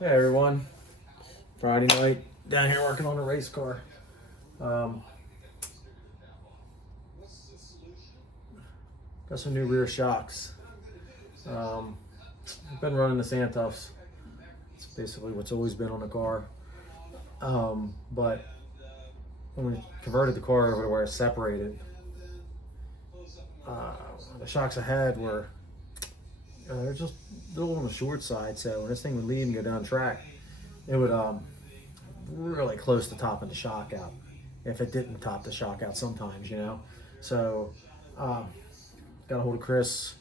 Hey everyone, Friday night down here working on a race car. Got some new rear shocks. I've been running the Santos. It's basically what's always been on the car. But when we converted the car over to where it's separated, the shocks I had were they're just a little on the short side. So when this thing would lead and go down track, it would really close the top of the shock out. If it didn't top the shock out sometimes, So got a hold of Chris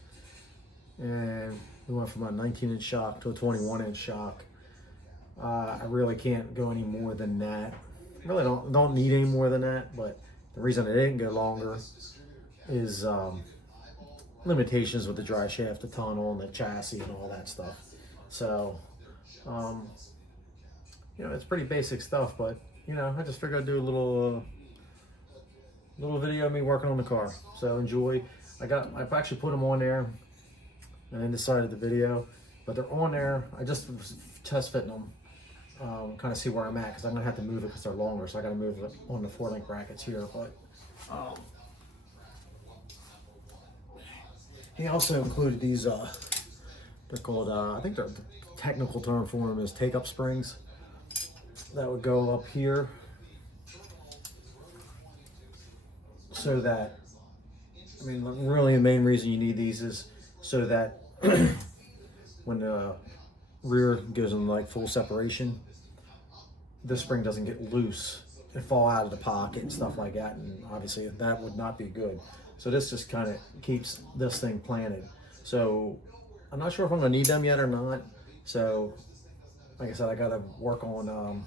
and we went from a 19-inch shock to a 21-inch shock. I really can't go any more than that. Really don't need any more than that, but the reason I didn't go longer is limitations with the driveshaft, the tunnel, and the chassis and all that stuff. So, it's pretty basic stuff, but I just figured I'd do a little video of me working on the car. So enjoy. I actually put them on there and then decided the video, but they're on there. I just was test fitting them, kind of see where I'm at, because I'm gonna have to move it because they're longer, so I got to move it on the 4-link brackets here. But he also included these. They're called. I think the technical term for them is take-up springs. That would go up here, so that, really the main reason you need these is so that when the rear goes in like full separation, this spring doesn't get loose and fall out of the pocket and stuff like that, and obviously that would not be good. So this just kind of keeps this thing planted. So I'm not sure if I'm gonna need them yet or not. So like I said, I gotta work on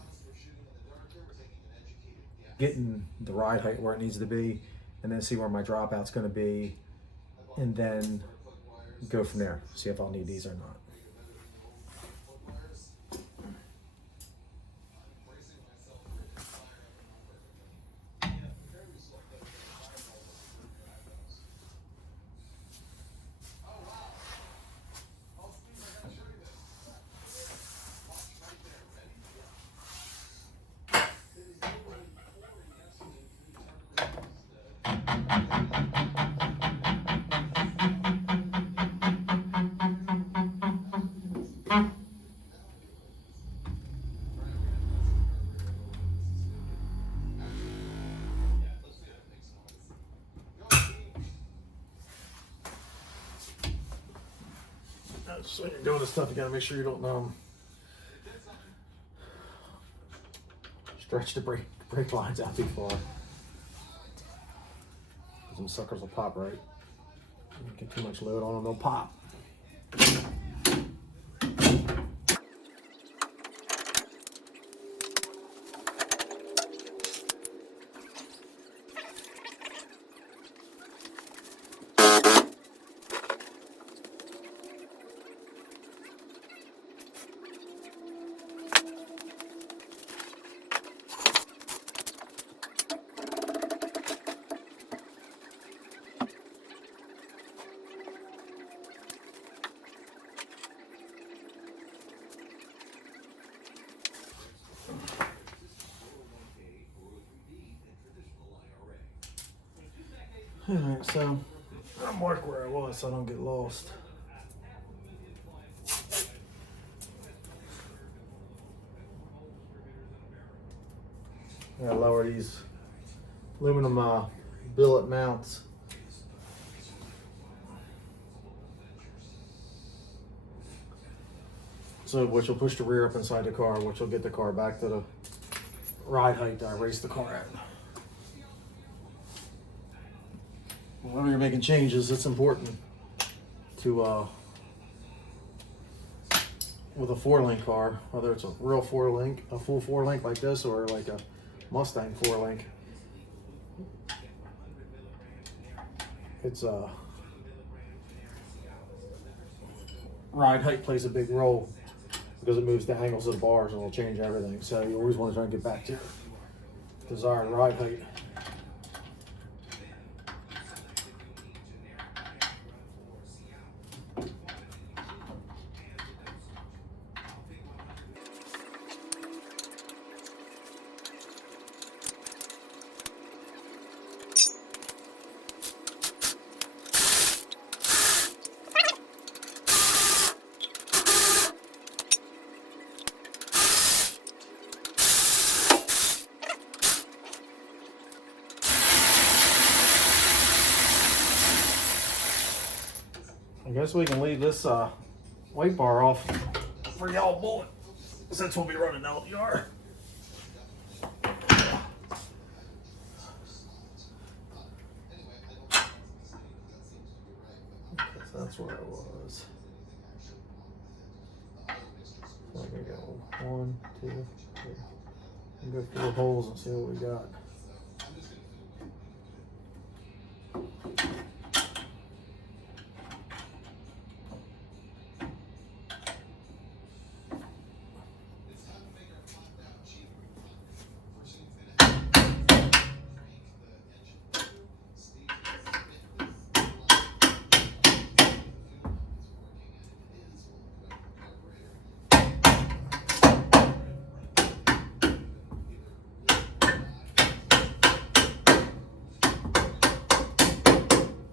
getting the ride height where it needs to be, and then see where my dropout's going to be, and then go from there, see if I'll need these or not. So when you're doing this stuff, you gotta make sure you don't stretch the brake lines out too far. Some suckers will pop right. You get too much load on them, they'll pop. Alright, so I'll mark where I was so I don't get lost. I gotta lower these aluminum billet mounts. So which will push the rear up inside the car, which will get the car back to the ride height that I raced the car at. Whenever you're making changes, it's important to, with a 4-link car, whether it's a real 4-link, a full 4-link like this, or like a Mustang 4-link, it's ride height plays a big role because it moves the angles of the bars and it'll change everything. So you always want to try and get back to your desired ride height. I guess we can leave this weight bar off for y'all bullet since we'll be running LDR. That's where I was. So I'm gonna go 1, 2, 3. I'm gonna go 4 holes and see what we got.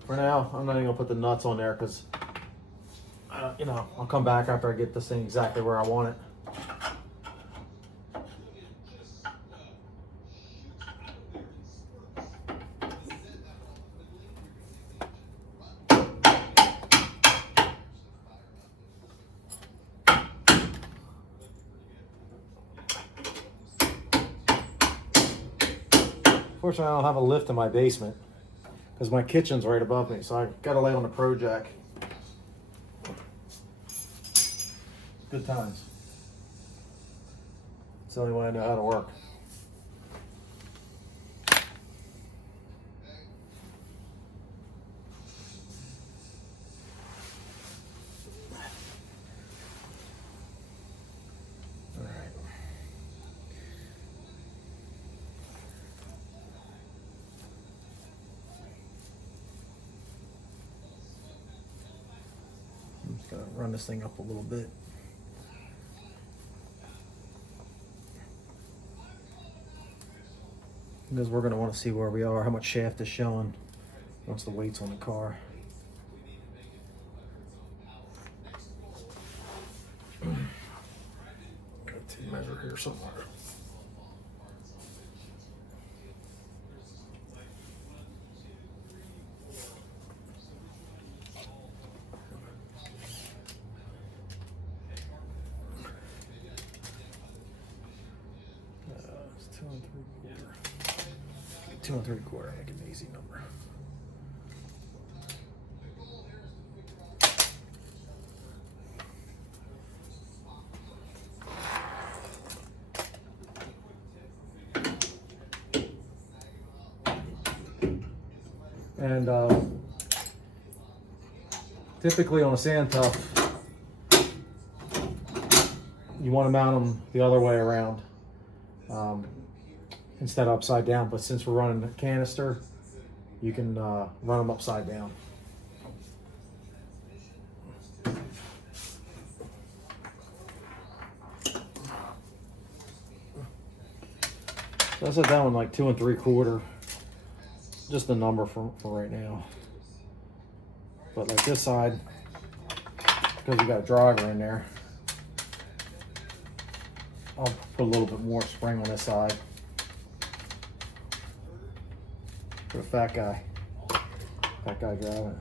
For now, I'm not even gonna put the nuts on there because, you know, I'll come back after I get this thing exactly where I want it. Fortunately, I don't have a lift in my basement because my kitchen's right above me, so I gotta lay on the Pro Jack. Good times. It's the only way I know how to work. I'm just gonna run this thing up a little bit. Because we're gonna want to see where we are, how much shaft is showing once the weight's on the car. Got a tape measure here somewhere. It's 2 3/4. 2 3/4, make an easy number. And typically on a sand tough, you want to mount them the other way around instead of upside down. But since we're running a canister, you can run them upside down. So I set that one like 2 3/4. Just the number for right now. But like this side, because we got a driver in there, I'll put a little bit more spring on this side. For a fat guy driving it.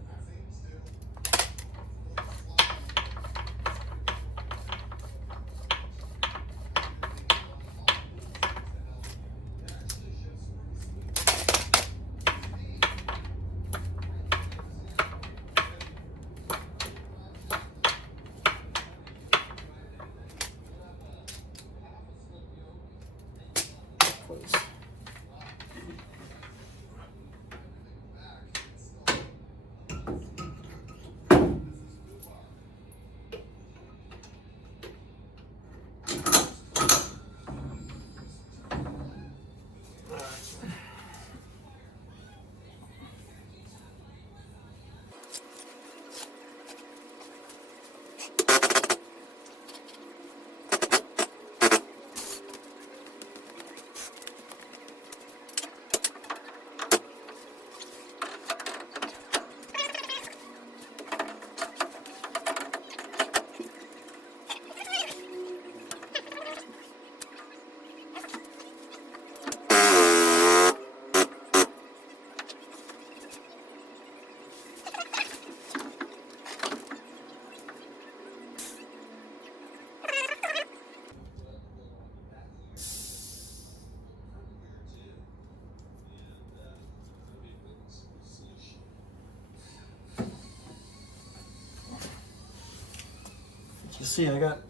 You see, I got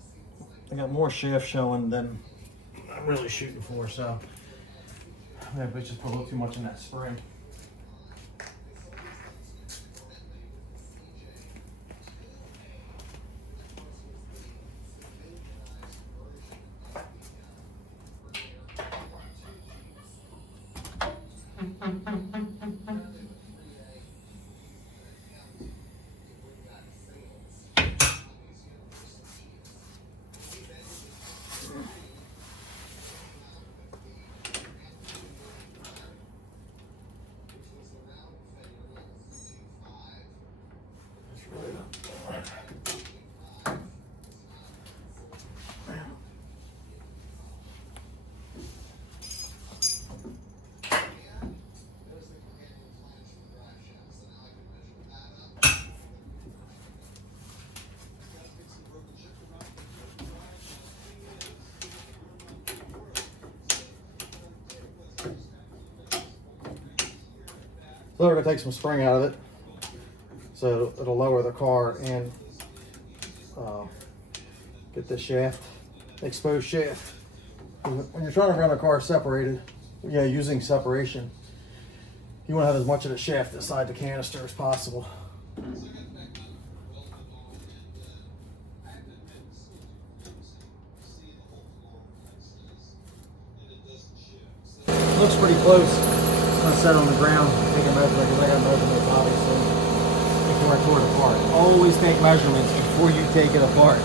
more shaft showing than I'm really shooting for, so maybe I just put a little too much in that spring. So we're gonna take some spring out of it, so it'll lower the car and get the shaft, exposed shaft. When you're trying to run a car separated, using separation, you want to have as much of the shaft inside the canister as possible. Looks pretty close. I'm gonna set on the ground, take a measurement because I got measurements obviously before I tore it apart. Always take measurements before you take it apart.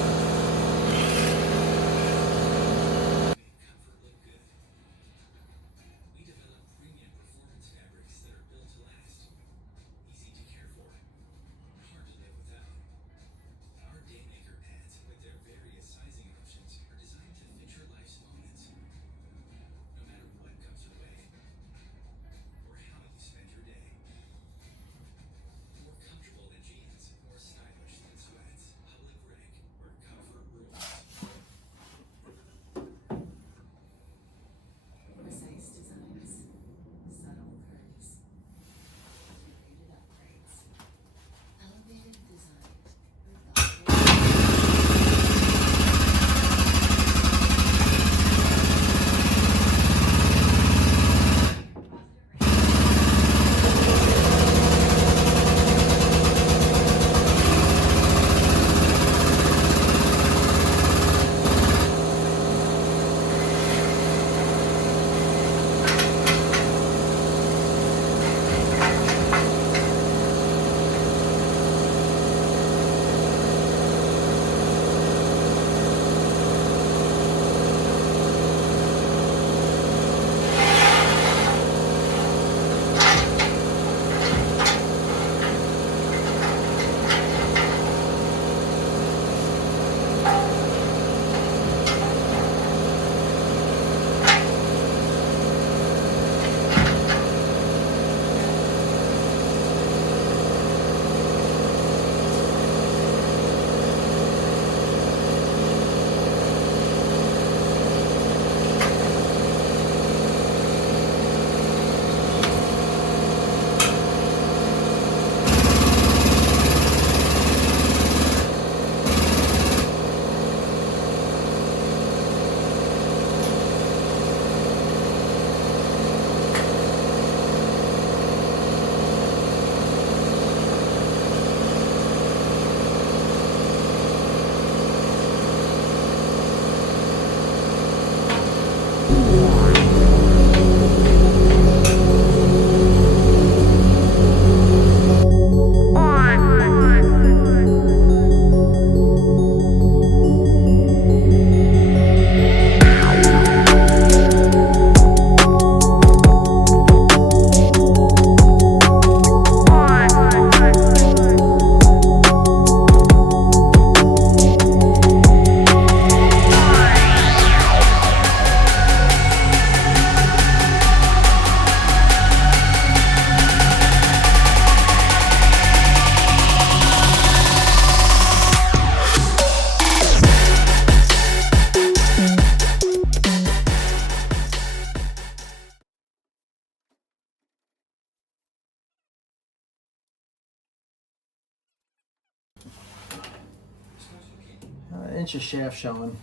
Inch of shaft showing.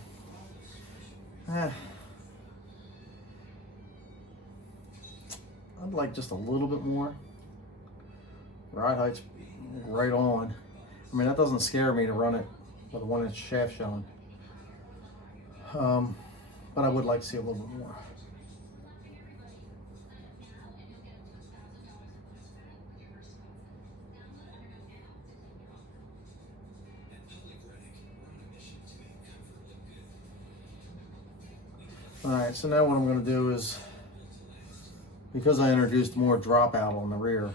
I'd like just a little bit more. Ride height's right on. I mean, that doesn't scare me to run it with a 1 inch shaft showing. But I would like to see a little bit more. Alright, so now what I'm going to do is, because I introduced more dropout on the rear,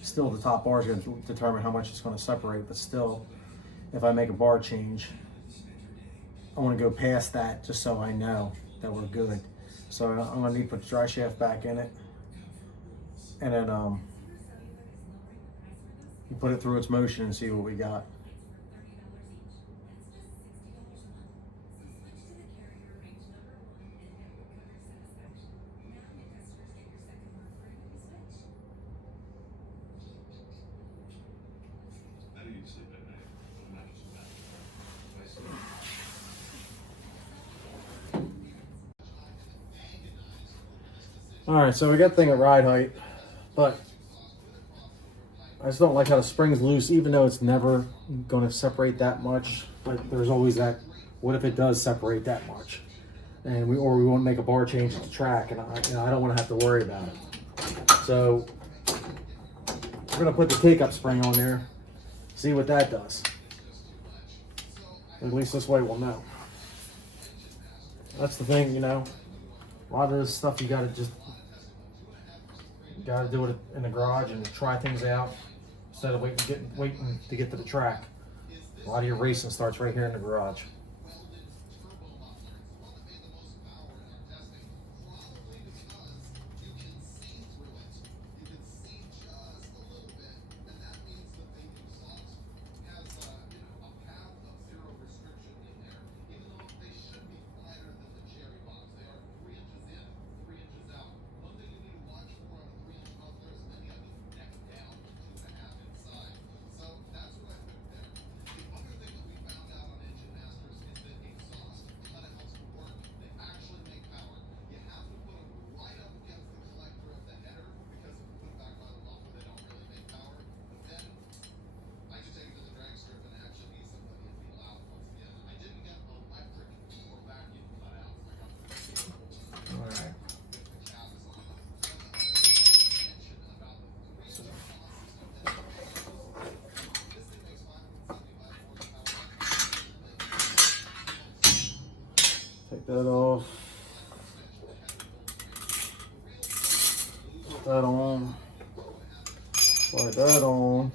still the top bar is going to determine how much it's going to separate, but still, if I make a bar change, I want to go past that just so I know that we're good. So I'm going to need to put the dry shaft back in it, and then you put it through its motion and see what we got. Alright, so we got the thing at ride height, but I just don't like how the spring's loose, even though it's never going to separate that much. But there's always that, what if it does separate that much? And we won't make a bar change at the track, and I don't want to have to worry about it. So we're going to put the take-up spring on there, see what that does. At least this way we'll know. That's the thing, you know, a lot of this stuff you got to do it in the garage and try things out instead of waiting to get to the track. A lot of your racing starts right here in the garage. Take that off. Put that on. Slide that on.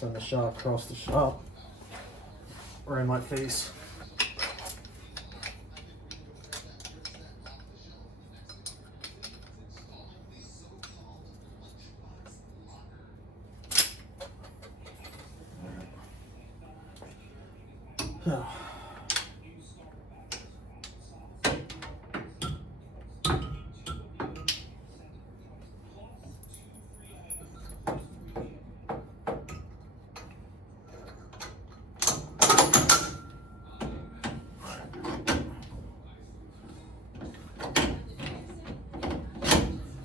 Send the shot across the shop or in my face.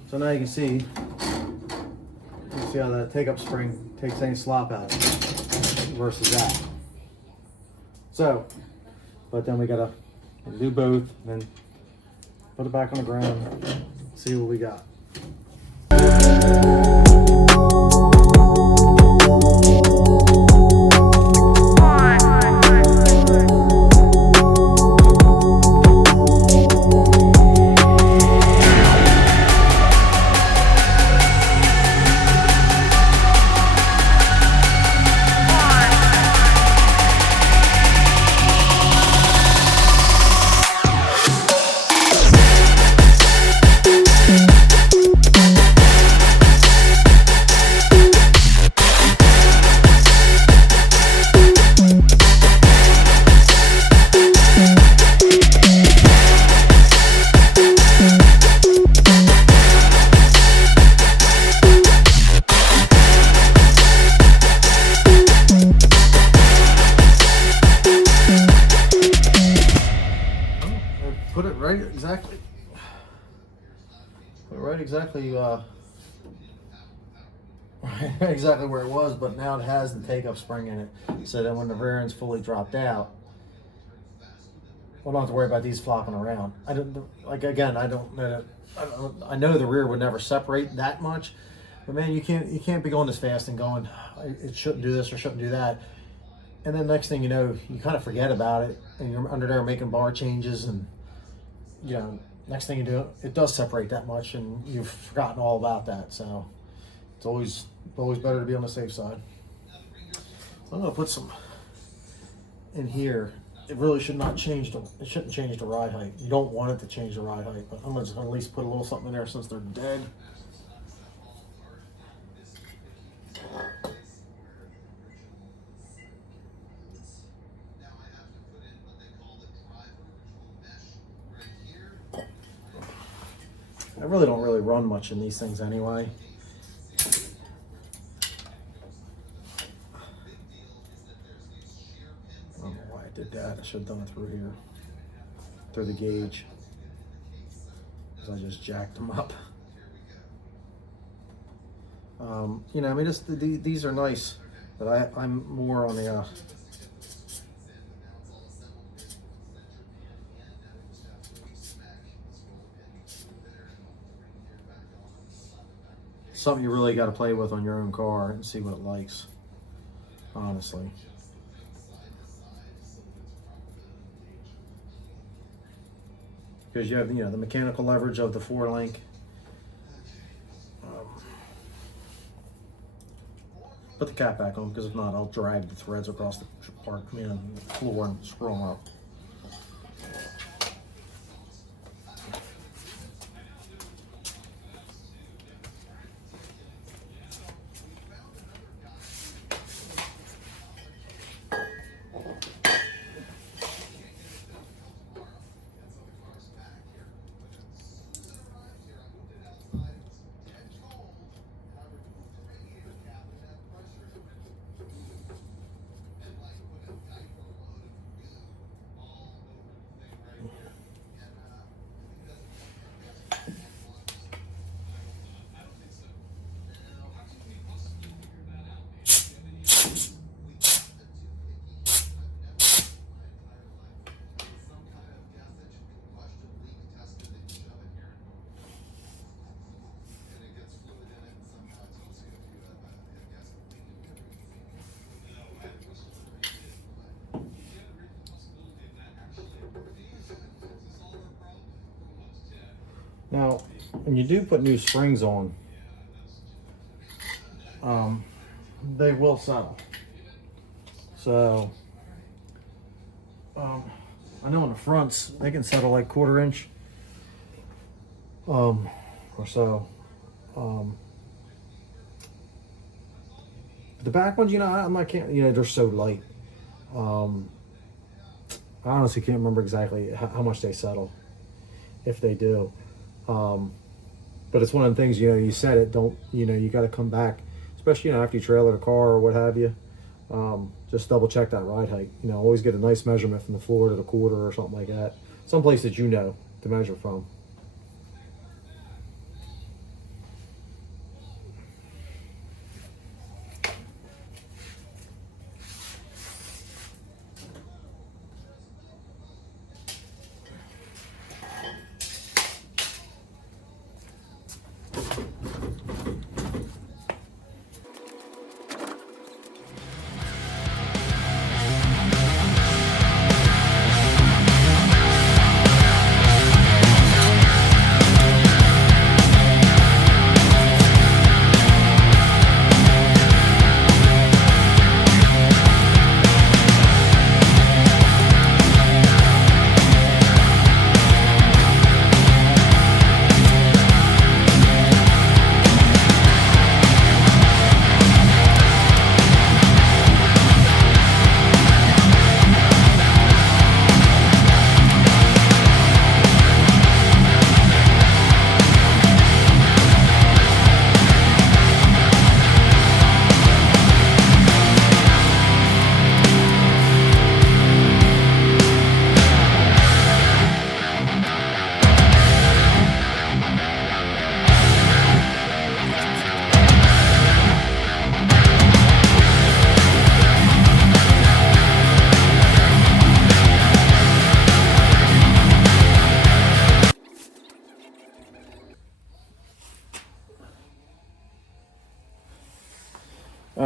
So now you can see how that take-up spring takes any slop out versus that. So, but then we gotta do both, then put it back on the ground, see what we got. right exactly. Right exactly. Exactly where it was, but now it has the take-up spring in it, so that when the rear end's fully dropped out, we don't have to worry about these flopping around. I don't like again. I know the rear would never separate that much, but man, you can't be going this fast and going, it shouldn't do this or shouldn't do that, and then next thing you know, you kind of forget about it, and you're under there making bar changes, and next thing you do, it does separate that much, and you've forgotten all about that. So it's always better to be on the safe side. I'm gonna put some in here. It really should not change it shouldn't change the ride height. You don't want it to change the ride height, but I'm just gonna at least put a little something in there since they're dead. I really don't run much in these things anyway. I don't know why I did that. I should have done it through here, through the gauge, because I just jacked them up. I mean, these are nice, but I'm more on the something you really got to play with on your own car and see what it likes, honestly. Because you have, the mechanical leverage of the 4-link. Put the cap back on, because if not, I'll drag the threads across the floor and screw them up. Now, when you do put new springs on, they will settle. So, I know on the fronts, they can settle like 1/4 inch or so. The back ones, they're so light. I honestly can't remember exactly how much they settle, if they do. But it's one of the things, you said it, you got to come back, especially, after you trailer the car or what have you. Just double check that ride height. Always get a nice measurement from the floor to the 1/4 or something like that. Some place that to measure from.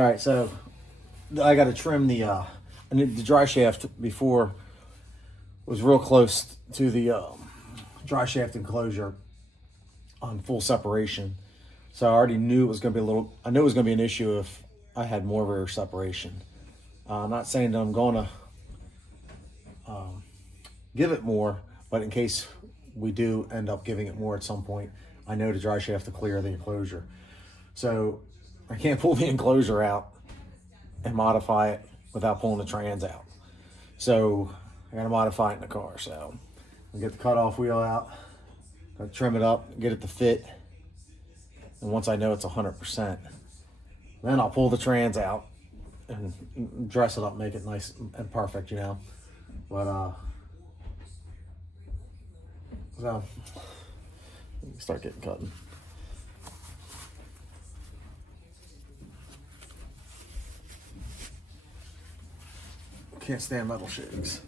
right, so I got to trim the dry shaft before was real close to the dry shaft enclosure on full separation. So I already knew it was going to be I knew it was going to be an issue if I had more rear separation. I'm not saying that I'm going to give it more, but in case we do end up giving it more at some point, I know the dry shaft to clear the enclosure. So I can't pull the enclosure out and modify it without pulling the trans out. So I got to modify it in the car. So I'll get the cutoff wheel out, gotta trim it up, get it to fit. And once I know it's 100%, then I'll pull the trans out and dress it up, make it nice and perfect, you know. But so start getting cutting. Can't stand metal shakes.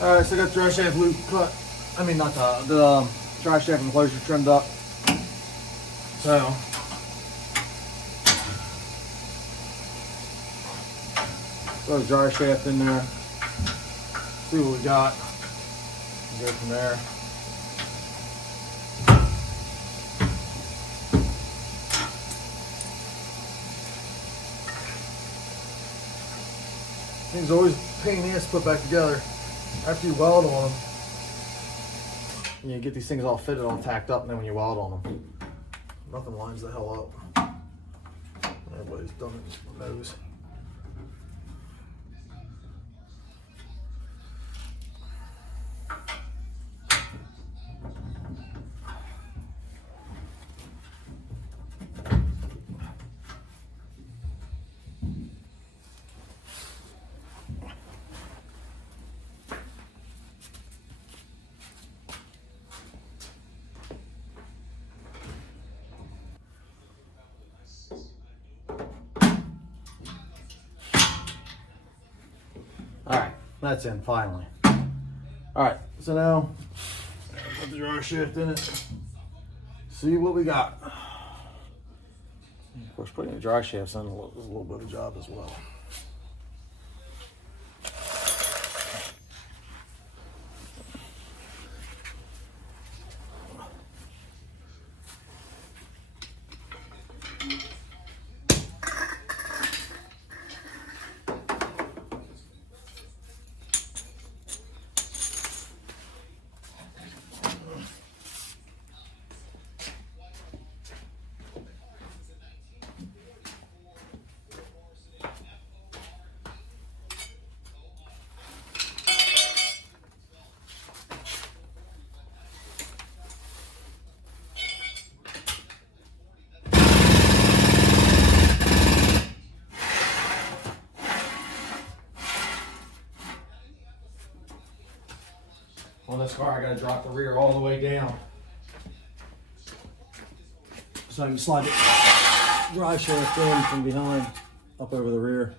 Alright, so I got the dry shaft loop cut. I mean, not the dry shaft enclosure trimmed up. So, throw the dry shaft in there. See what we got. Go from there. Things always a pain in the ass to put back together. After you weld on them, you get these things all fitted, all tacked up, and then when you weld on them, nothing lines the hell up. Everybody's done it, knows. Alright, that's in finally. Alright, so now put the dry shaft in it. See what we got. Of course, putting the dry shafts in is a little bit of a job as well. car, I gotta drop the rear all the way down. So I can slide the drive shaft in from behind, up over the rear.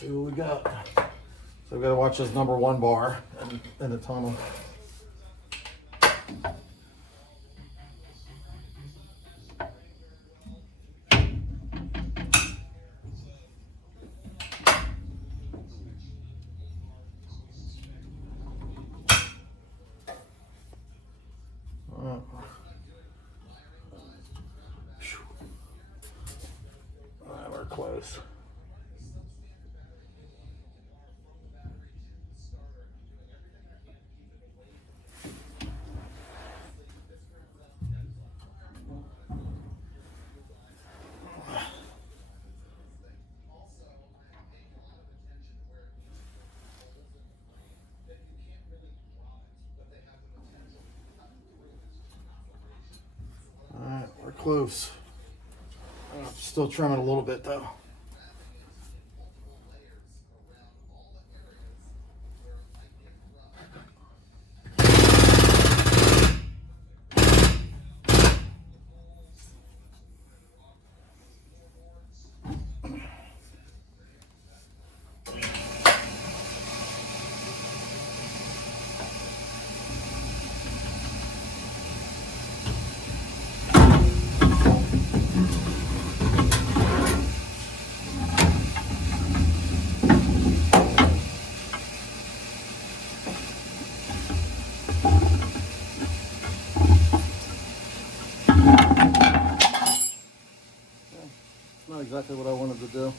See what we got. So we gotta watch this number 1 bar in the tunnel. Alright, we're close. We're close. Still trimming a little bit though. Not exactly what I wanted to do.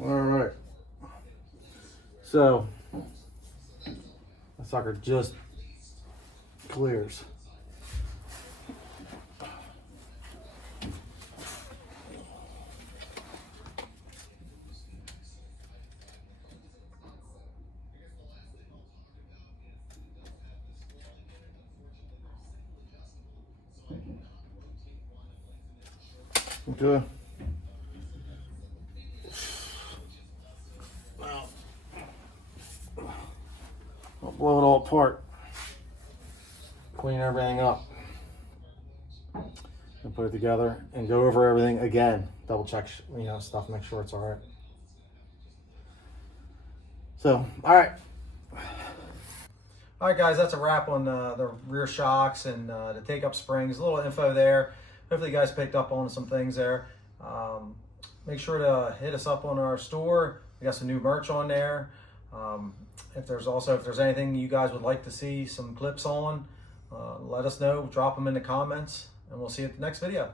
All right. So the sucker just clears. Okay. Now, I'll blow it all apart. Clean everything up. And put it together and go over everything again. Double check, stuff, make sure it's all right. So, all right. All right, guys, that's a wrap on the rear shocks and the take-up springs. A little info there. Hopefully you guys picked up on some things there. Make sure to hit us up on our store. We got some new merch on there. If there's anything you guys would like to see some clips on, let us know. Drop them in the comments, and we'll see you at the next video.